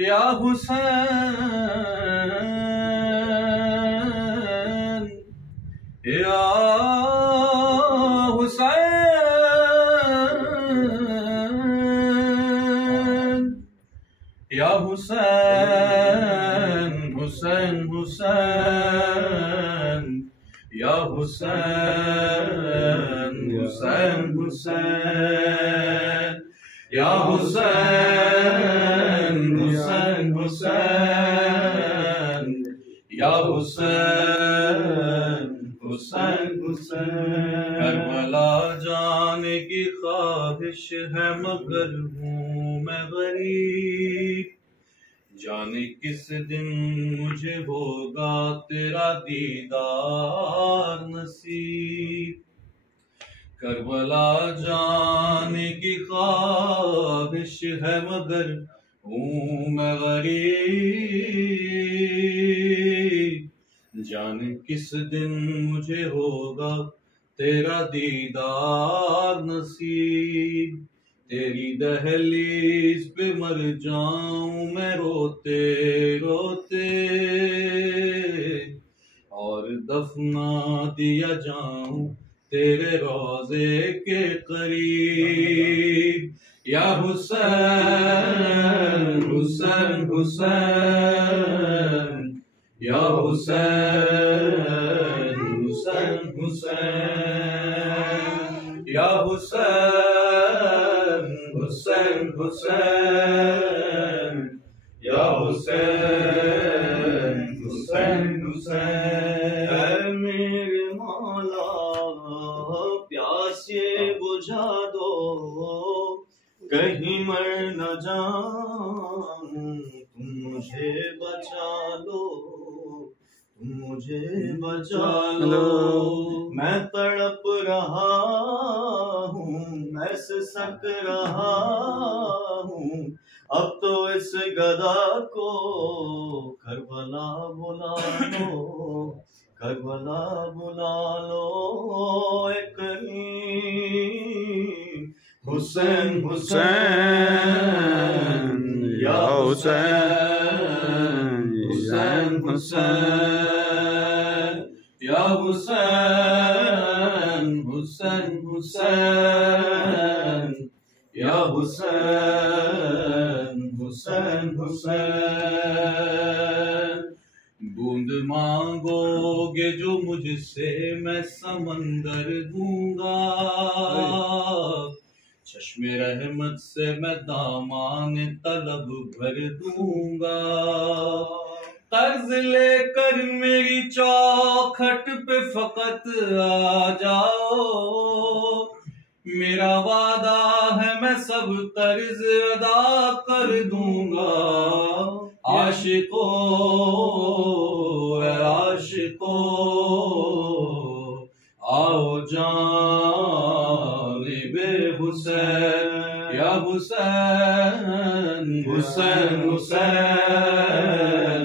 या हुसैन या हुसैन या हुसैन हुसैन हुसैन या हुसैन हुसैन हुसैन या हुसैन हुसैन हुसैन या हुसैन हुसैन हुसैन। करबला जाने की ख्वाहिश है मगर हूँ मैं गरीब, जाने किस दिन मुझे होगा तेरा दीदार नसीब। करबला जाने की ख्वाहिश है मगर हूँ मैं गरीब, जाने किस दिन मुझे होगा तेरा दीदार नसीब। तेरी दहलीज पे मर जाऊं मैं रोते रोते, और दफना दिया जाऊं तेरे रोजे के करीब। या हुसैन हुसैन हुसैन या हुसैन हुसैन हुसैन या हुसैन हुसैन हुसैन या हुसैन हुसैन हुसैन। मेरे मौला प्यास ये बुझा दो, कहीं मर न जाऊं, तुम मुझे बचा लो, तुम मुझे बचा लो। मैं तड़प रहा हूँ, मैं सिसक रहा हूँ, अब तो इस गदा को करबला बुला लो, करबला बुला लो। एक हुसैन हुसैन या हुसैन हुसैन हुसैन या हुसैन हुसैन हुसैन या हुसैन हुसैन हुसैन। बूंद मांगोगे जो मुझसे मैं समंदर दूंगा, चश्मे रहमत से मैं दामान तलब भर दूंगा। कर्ज लेकर मेरी चौखट पे फकत आ जाओ, मेरा वादा है मैं सब कर्ज अदा कर दूंगा। आशिकों आशिकों आओ जानिबे हुसैन या हुसैन हुसैन हुसैन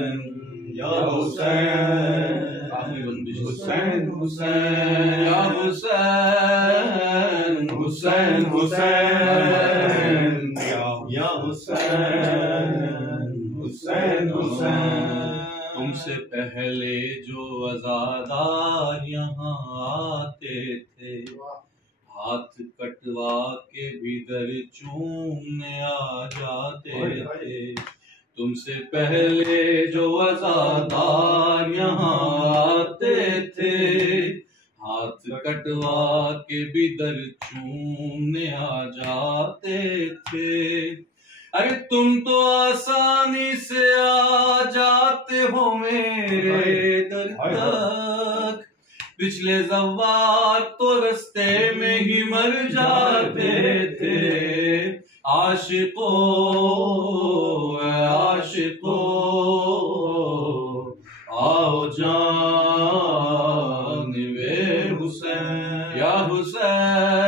या हुसैन। आखिरी बंदिश हुसैन हुसैन या हुसैन हुसैन हुसैन या हुसैन हुसैन हुसैन। तुमसे पहले जो अज़ादार यहाँ आते थे, हाथ कटवा के भी दर चूमने आ जाते थे। तुमसे पहले जो अज़ादार यहाँ आते थे, हाथ कटवा के भी दर चूमने आ जाते थे। अरे तुम तो आसानी से आ जाते हो मेरे दर तक, पिछले ज़व्वार तो रस्ते में ही मर जाते थे। आशिकों आशिकों आओ जानिबे हुसैन या हुसैन